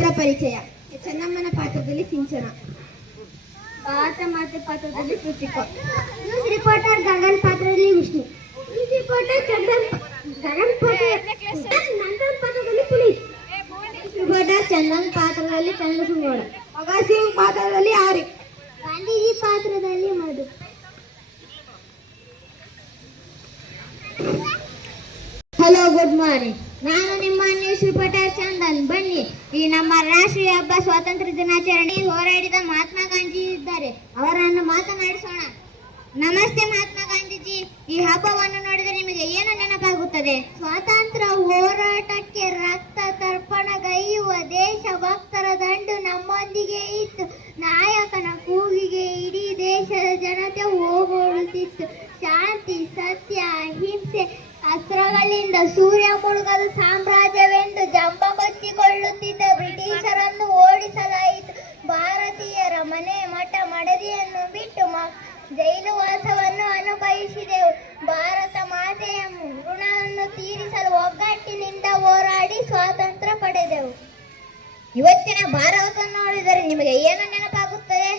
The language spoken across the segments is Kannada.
ಪಾತ್ರ ಪರಿಚಯ. ಚೆನ್ನಮ್ಮನ ಪಾತ್ರದಲ್ಲಿ ಸಿಂಚನ, ಭಾರತ ಮಾತೆ ಪಾತ್ರದಲ್ಲಿ ಕೃತಿಕಾ, ನ್ಯೂಸ್ ರಿಪೋರ್ಟರ್ ಗಗನ್ ಪಾತ್ರದಲ್ಲಿ ವಿಷ್ಣು, ನ್ಯೂಸ್ ರಿಪೋರ್ಟರ್ ಗಗನ್ ನಂದನ್ ಪಾತ್ರದಲ್ಲಿ ಪುನೀತ್, ರಿಪೋರ್ಟರ್ ಚಂದನ್ ಪಾತ್ರದಲ್ಲಿ ಚಂದ್ರಸಿಂಗೌಡ, ಭಗತ್ ಸಿಂಗ್ ಪಾತ್ರದಲ್ಲಿ ಆರಿ, ಗಾಂಧೀಜಿ ಪಾತ್ರದಲ್ಲಿ ಮಧು. Hello, good morning. ನಾನು ನಿಮ್ಮ ನ್ಯೂಸ್ ರಿಪೋರ್ಟರ್ ಚಂದನ್. ಬನ್ನಿ, ಈ ನಮ್ಮ ರಾಷ್ಟ್ರೀಯ ಹಬ್ಬ ಸ್ವಾತಂತ್ರ್ಯ ದಿನಾಚರಣೆ ಹೋರಾಡಿದ ಮಹಾತ್ಮ ಗಾಂಧಿ ಇದ್ದಾರೆ, ಅವರನ್ನು ಮಾತನಾಡಿಸೋಣ. ನಮಸ್ತೆ ಮಹಾತ್ಮ ಗಾಂಧೀಜಿ. ಈ ಹಬ್ಬವನ್ನು ನೋಡಿದರೆ ನಿಮಗೆ ಏನು ನೆನಪಾಗುತ್ತದೆ? ಸ್ವಾತಂತ್ರ್ಯ ಹೋರಾಟಕ್ಕೆ ರಕ್ತ ತರ್ಪಣಗೈಯುವ ದೇಶಭಕ್ತರ ದಂಡು ನಮ್ಮೊಂದಿಗೆ ಇತ್ತು. ನಾಯಕನ ಕೂಗಿಗೆ ಇಡೀ ದೇಶದ ಜನತೆ ಓಗೊಡುತ್ತಿತ್ತು. ಶಾಂತಿ, ಸತ್ಯ, ಅಹಿಂಸೆ ಅಸ್ತ್ರಗಳಿಂದ ಸೂರ್ಯ ಮುಳುಗದ ಸಾಮ್ರಾಜ್ಯವೆಂದು ಜಂಬ ಬಚ್ಚಿಕೊಳ್ಳುತ್ತಿದ್ದ ಬ್ರಿಟಿಷರನ್ನು ಓಡಿಸಲಾಯಿತು. ಭಾರತೀಯರ ಮನೆ ಮಠ ಮಡದಿಯನ್ನು ಬಿಟ್ಟು ಜೈಲು ವಾಸವನ್ನು ಅನುಭವಿಸಿದೆವು. ಭಾರತ ಮಾತೆಯ ಋಣವನ್ನು ತೀರಿಸಲು ಒಗ್ಗಟ್ಟಿನಿಂದ ಹೋರಾಡಿ ಸ್ವಾತಂತ್ರ್ಯ ಪಡೆದೆವು. ಇವತ್ತಿನ ಭಾರತವನ್ನು ನೋಡಿದರೆ ನಿಮಗೆ ಏನು ನೆನಪಾಗುತ್ತದೆ?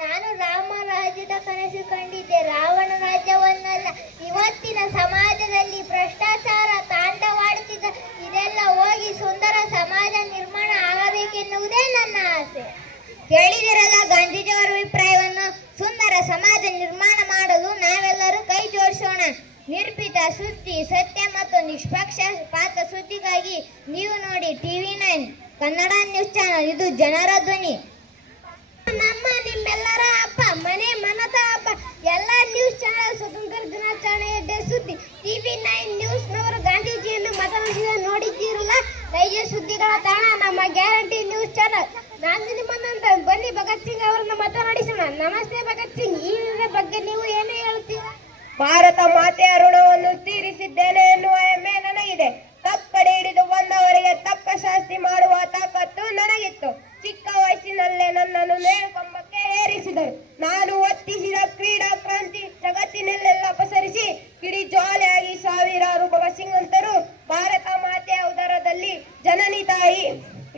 ನಾನು ರಾಮ ರಾಜ್ಯದ ಕನಸು ಕಂಡಿದ್ದೆ, ರಾವಣ ರಾಜ್ಯವನ್ನಲ್ಲ. ಇವತ್ತಿನ ಸಮಾಜದಲ್ಲಿ ಭ್ರಷ್ಟಾಚಾರ ತಾಂಡವಾಡುತ್ತಿದ್ದ, ಇದೆಲ್ಲ ಹೋಗಿ ಸುಂದರ ಸಮಾಜ ನಿರ್ಮಾಣ ಆಗಬೇಕೆನ್ನುವುದೇ ನನ್ನ ಆಸೆ. ಕೇಳಿದಿರಲ್ಲ ಗಾಂಧೀಜಿಯವರ ಅಭಿಪ್ರಾಯವನ್ನು? ಸುಂದರ ಸಮಾಜ ನಿರ್ಮಾಣ ಮಾಡಲು ನಾವೆಲ್ಲರೂ ಕೈ ಜೋಡಿಸೋಣ. ನಿರ್ಭೀತ ಸುದ್ದಿ, ಸತ್ಯ ಮತ್ತು ನಿಷ್ಪಕ್ಷಪಾತ ಸುದ್ದಿಗಾಗಿ ನೀವು ನೋಡಿ TV9 ಕನ್ನಡ ನ್ಯೂಸ್ ಚಾನಲ್. ಇದು ಜನರ ಧ್ವನಿ. ನಮ್ಮ ನಿಮ್ಮೆಲ್ಲರ ಹಬ್ಬ, ಮನೆ ಮನದ ಹಬ್ಬ. ಎಲ್ಲ ನ್ಯೂಸ್ ಚಾನಲ್ ಸ್ವತಂತ್ರ ದಿನಾಚರಣೆಯ ಸುದ್ದಿ. TV9 ನ್ಯೂಸ್ನವರು ಗಾಂಧೀಜಿಯನ್ನು ಮಾತನಾಡಿದ ನೋಡಿದ್ದೀರಲ್ಲ. ನೈಜ ಸುದ್ದಿಗಳ ತಾಣ ನಮ್ಮ ಗ್ಯಾರಂಟಿ ನ್ಯೂಸ್ ಚಾನಲ್. ನಾನು ನಿಮ್ಮನ್ನಂತ ಬನ್ನಿ ಭಗತ್ ಸಿಂಗ್ ಅವರನ್ನು ಮಾತನಾಡಿಸೋಣ. ನಮಸ್ತೆ ಭಗತ್ ಸಿಂಗ್, ಈ ಬಗ್ಗೆ ನೀವು ಏನು ಹೇಳುತ್ತೀರಾ? ಭಾರತ ಮಾತೆಯ ಋಣವನ್ನು ತೀರಿಸಿದ್ದೇನೆ ಎನ್ನುವ ಹೆಮ್ಮೆ ನನಗಿದೆ. ತಕ್ಕಡಿ ಹಿಡಿದು ಬಂದವರಿಗೆ ತಕ್ಕ ಶಾಸ್ತಿ ಮಾಡುವ ತಾಕತ್ತು ನನಗಿತ್ತು. ಚಿಕ್ಕ ವಯಸ್ಸಿನಲ್ಲೇ ನನ್ನನ್ನು ನೇಣುಕಂಬಕ್ಕೆ ಏರಿಸಿದರು. ನಾನು ಒತ್ತಿಸಿದ ಕ್ರೀಡಾ ಕ್ರಾಂತಿ ಜಗತ್ತಿನಲ್ಲೆಲ್ಲ ಪಸರಿಸಿ ಕಿಡಿ ಜ್ವಾಲೆಯಾಗಿ ಸಾವಿರಾರು ಭಗತ್ ಸಿಂಗಂತರು ಭಾರತ ಮಾತೆಯ ಉದರದಲ್ಲಿ ಜನನಿ ತಾಯಿ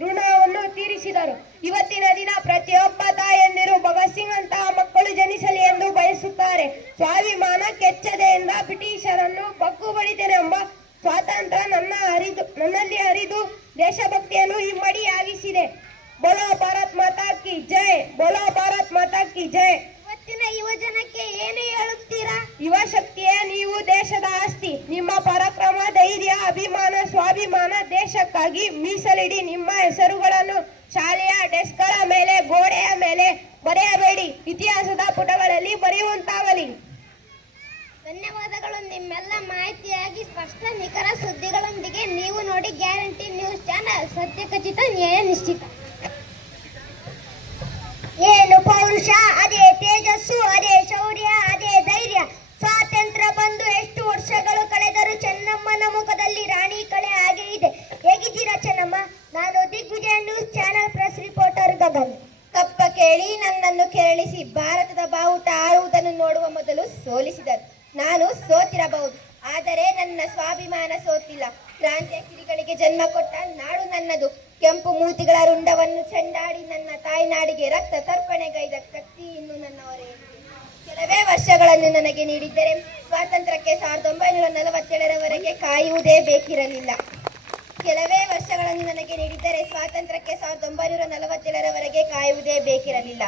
ಋಣವನ್ನು ತೀರಿಸಿದರು. ಇವತ್ತಿನ ದಿನ ಪ್ರತಿಯೊಬ್ಬ ತಾಯಂದಿರು ಭಗತ್ ಸಿಂಗ್ ಅಂತಹ ಮಕ್ಕಳು ಜನಿಸಲಿ ಎಂದು ಬಯಸುತ್ತಾರೆ. ಸ್ವಾಭಿಮಾನ ಕೆಚ್ಚದೆಯಿಂದ ಬ್ರಿಟಿಷರನ್ನು ಬಗ್ಗು ಬಡಿದೆನೆಂಬ ಸ್ವಾತಂತ್ರ್ಯ ನನ್ನಲ್ಲಿ ಹರಿದು ದೇಶಭಕ್ತಿಯನ್ನು ಇಮ್ಮಡಿಯಾಗಿಸಿದೆ. ಬೋಲೋ ಭಾರತ್ ಮಾತಾ ಕಿ ಜೈ, ಬೋಲೋ ಭಾರತ್ ಮಾತಾ ಕಿ ಜೈ. ಇವತ್ತಿನ ಯುವಜನಕ್ಕೆ ಏನು ಹೇಳುತ್ತೀರಾ? ಯುವ ಶಕ್ತಿಯೇ ನೀವು ದೇಶದ ಆಸ್ತಿ. ನಿಮ್ಮ ಪರಾಕ್ರಮ, ಧೈರ್ಯ, ಅಭಿಮಾನ, ಸ್ವಾಭಿಮಾನ ದೇಶಕ್ಕಾಗಿ ಮೀಸಲಿಡಿ. ನಿಮ್ಮ ಹೆಸರುಗಳನ್ನು ಶಾಲೆಯ ಡೆಸ್ಕ್ಗಳ ಮೇಲೆ, ಗೋಡೆಯ ಮೇಲೆ ಬರೆಯಬೇಡಿ. ಇತಿಹಾಸದ ಪುಟಗಳಲ್ಲಿ ಬರೆಯುವಂತಾಗಲಿ. ಧನ್ಯವಾದಗಳು. ನಿಮ್ಮೆಲ್ಲ ಮಾಹಿತಿಯಾಗಿ ಸ್ಪಷ್ಟ ನಿಖರ ಸುದ್ದಿಗಳೊಂದಿಗೆ ನೀವು ನೋಡಿ ಗ್ಯಾರಂಟಿ ನ್ಯೂಸ್ ಚಾನಲ್. ಸತ್ಯ ಖಚಿತ, ನ್ಯಾಯ ನಿಶ್ಚಿತ. ಏನು ಪೌರುಷ, ಅದೇ ತೇಜಸ್ಸು, ಅದೇ ಶೌರ್ಯ, ಅದೇ ಧೈರ್ಯ. ಸ್ವಾತಂತ್ರ್ಯ ಬಂದು ಎಷ್ಟು ವರ್ಷಗಳು ಕಳೆದರೂ ಚೆನ್ನಮ್ಮನ ಮುಖದಲ್ಲಿ ರಾಣಿ ಕಳೆ ಹಾಗೆ ಇದೆ. ಹೇಗಿದ್ದೀರಾ ಚೆನ್ನಮ್ಮ? ನಾನು Digvijaya news channel press reporter Gagan. ಕಪ್ಪ ಕೇಳಿ ನನ್ನನ್ನು ಕೆರಳಿಸಿ ಭಾರತದ ಬಾವುಟ ಆರುವುದನ್ನು ನೋಡುವ ಮೊದಲು ಸೋಲಿಸಿದರು. ನಾನು ಸೋತಿರಬಹುದು, ಆದರೆ ನನ್ನ ಸ್ವಾಭಿಮಾನ ಸೋತಿಲ್ಲ. ಕ್ರಾಂತಿಯ ಕಿಡಿಗಳಿಗೆ ಜನ್ಮ ಕೊಟ್ಟ ನಾಡು ನನ್ನದು. ಕೆಂಪು ಮೂತಿಗಳ ರುಂಡವನ್ನು ಚೆಂಡಾಡಿ ನನ್ನ ತಾಯ್ನಾಡಿಗೆ ರಕ್ತ ತರ್ಪಣೆಗೈದ ಕತ್ತಿ ಇನ್ನು ನನ್ನವರೇ. ಕೆಲವೇ ವರ್ಷಗಳನ್ನು ನನಗೆ ನೀಡಿದ್ದರೆ ಸ್ವಾತಂತ್ರ್ಯಕ್ಕೆ 1947ರವರೆಗೆ ಕಾಯುವುದೇ ಬೇಕಿರಲಿಲ್ಲ. ಕೆಲವೇ ವರ್ಷಗಳನ್ನು ನನಗೆ ನೀಡಿದ್ದರೆ ಸ್ವಾತಂತ್ರ್ಯಕ್ಕೆ 1947ರವರೆಗೆ ಕಾಯುವುದೇ ಬೇಕಿರಲಿಲ್ಲ.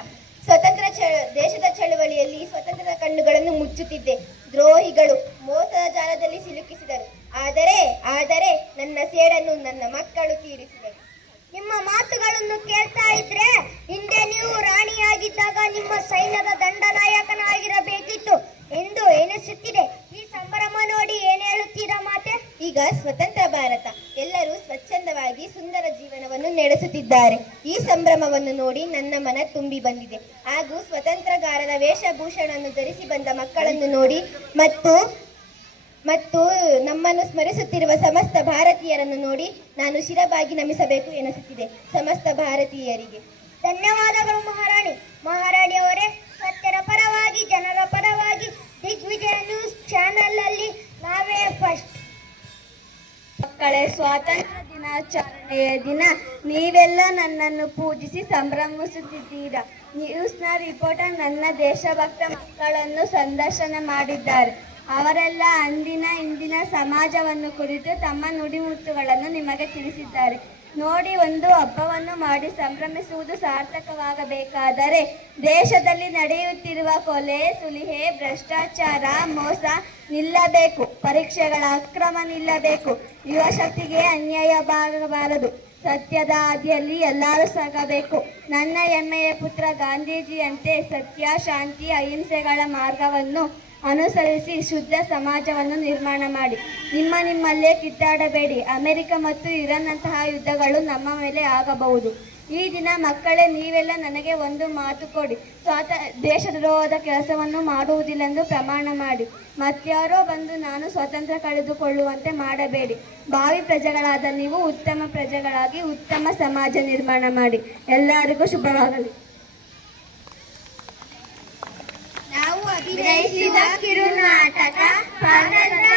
ದೇಶದ ಚಳುವಳಿಯಲ್ಲಿ ಸ್ವತಂತ್ರದ ಕಣ್ಣುಗಳನ್ನು ಮುಚ್ಚುತ್ತಿದ್ದೆ. ದ್ರೋಹಿಗಳು ಮೋಸದ ಜಾಲದಲ್ಲಿ ಸಿಲುಕಿಸಿದರು. ಆದರೆ ನನ್ನ ಸೇಡನ್ನು ನನ್ನ ಮಕ್ಕಳು ತೀರಿಸಿದರು. ನಿಮ್ಮ ಮಾತುಗಳನ್ನು ಕೇಳ್ತಾ ಇದ್ರೆ ಹಿಂದೆ ನೀವು ರಾಣಿಯಾಗಿದ್ದಾಗ ನಿಮ್ಮ ಸೈನ್ಯದ ದಂಡನಾಯಕನಾಗಿರಬೇಕಿತ್ತು ಎಂದು ಎನಿಸುತ್ತಿದೆ. ಈ ಸಂಭ್ರಮ ನೋಡಿ ಏನು ಹೇಳುತ್ತೀರಾ ಮಾತೆ? ಈಗ ಸ್ವತಂತ್ರ ಭಾರತ, ಎಲ್ಲರೂ ಸ್ವಚ್ಛಂದವಾಗಿ ಸುಂದರ ಜೀವನವನ್ನು ನಡೆಸುತ್ತಿದ್ದಾರೆ. ಈ ಸಂಭ್ರಮವನ್ನು ನೋಡಿ ನನ್ನ ಮನ ತುಂಬಿ ಬಂದಿದೆ. ಹಾಗೂ ಸ್ವತಂತ್ರಗಾರರ ವೇಷಭೂಷಣವನ್ನು ಧರಿಸಿ ಬಂದ ಮಕ್ಕಳನ್ನು ನೋಡಿ ಮತ್ತು ನಮ್ಮನ್ನು ಸ್ಮರಿಸುತ್ತಿರುವ ಸಮಸ್ತ ಭಾರತೀಯರನ್ನು ನೋಡಿ ನಾನು ಶಿರಬಾಗಿ ನಮಿಸಬೇಕು ಎನಿಸುತ್ತಿದೆ. ಸಮಸ್ತ ಭಾರತೀಯರಿಗೆ ಧನ್ಯವಾದಗಳು ಮಹಾರಾಣಿಯವರೇ. ಸತ್ಯರ ಪರವಾಗಿ, ಜನರ ಪರವಾಗಿ ದಿಗ್ವಿಜಯ ನ್ಯೂಸ್ ಚಾನಲ್ ಅಲ್ಲಿ ನಾವೇ ಫಸ್ಟ್. ಮಕ್ಕಳೇ, ಸ್ವಾತಂತ್ರ್ಯ ದಿನ ದಿನಾಚರಣೆಯ ದಿನ ನೀವೆಲ್ಲ ನನ್ನನ್ನು ಪೂಜಿಸಿ ಸಂಭ್ರಮಿಸುತ್ತಿದ್ದೀರಾ. ನ್ಯೂಸ್ನ ರಿಪೋರ್ಟರ್ ನನ್ನ ದೇಶಭಕ್ತ ಮಕ್ಕಳನ್ನು ಸಂದರ್ಶನ ಮಾಡಿದ್ದಾರೆ. ಅವರೆಲ್ಲ ಇಂದಿನ ಸಮಾಜವನ್ನು ಕುರಿತು ತಮ್ಮ ನುಡಿಮುತ್ತುಗಳನ್ನು ನಿಮಗೆ ತಿಳಿಸಿದ್ದಾರೆ. ನೋಡಿ, ಒಂದು ಹಬ್ಬವನ್ನು ಮಾಡಿ ಸಂಭ್ರಮಿಸುವುದು ಸಾರ್ಥಕವಾಗಬೇಕಾದರೆ ದೇಶದಲ್ಲಿ ನಡೆಯುತ್ತಿರುವ ಕೊಲೆ, ಸುಲಿಗೆ, ಭ್ರಷ್ಟಾಚಾರ, ಮೋಸ ನಿಲ್ಲಬೇಕು. ಪರೀಕ್ಷೆಗಳ ಅಕ್ರಮ ನಿಲ್ಲಬೇಕು. ಯುವ ಶಕ್ತಿಗೆ ಅನ್ಯಾಯವಾಗಬಾರದು. ಸತ್ಯದ ಹಾದಿಯಲ್ಲಿ ಎಲ್ಲರೂ ಸಾಗಬೇಕು. ನನ್ನ ಹೆಮ್ಮೆಯ ಪುತ್ರ ಗಾಂಧೀಜಿಯಂತೆ ಸತ್ಯ, ಶಾಂತಿ, ಅಹಿಂಸೆಗಳ ಮಾರ್ಗವನ್ನು ಅನುಸರಿಸಿ ಶುದ್ಧ ಸಮಾಜವನ್ನು ನಿರ್ಮಾಣ ಮಾಡಿ. ನಿಮ್ಮಲ್ಲೇ ಕಿತ್ತಾಡಬೇಡಿ. ಅಮೆರಿಕ ಮತ್ತು ಇರಾನ್ನಂತಹ ಯುದ್ಧಗಳು ನಮ್ಮ ಮೇಲೆ ಆಗಬಹುದು. ಈ ದಿನ ಮಕ್ಕಳೇ, ನೀವೆಲ್ಲ ನನಗೆ ಒಂದು ಮಾತು ಕೊಡಿ. ದೇಶದ್ರೋಹದ ಕೆಲಸವನ್ನು ಮಾಡುವುದಿಲ್ಲೆಂದು ಪ್ರಮಾಣ ಮಾಡಿ. ಮತ್ಯಾರೋ ಬಂದು ನಾನು ಸ್ವಾತಂತ್ರ್ಯ ಕಳೆದುಕೊಳ್ಳುವಂತೆ ಮಾಡಬೇಡಿ. ಭಾವಿ ಪ್ರಜೆಗಳಾದ ನೀವು ಉತ್ತಮ ಪ್ರಜೆಗಳಾಗಿ ಉತ್ತಮ ಸಮಾಜ ನಿರ್ಮಾಣ ಮಾಡಿ. ಎಲ್ಲರಿಗೂ ಶುಭವಾಗಲಿ. ನಾವು ಅಭಿನಯಿಸಿದ ಕಿರುನಾಟಕ ಸ್ವಾತಂತ್ರ್ಯ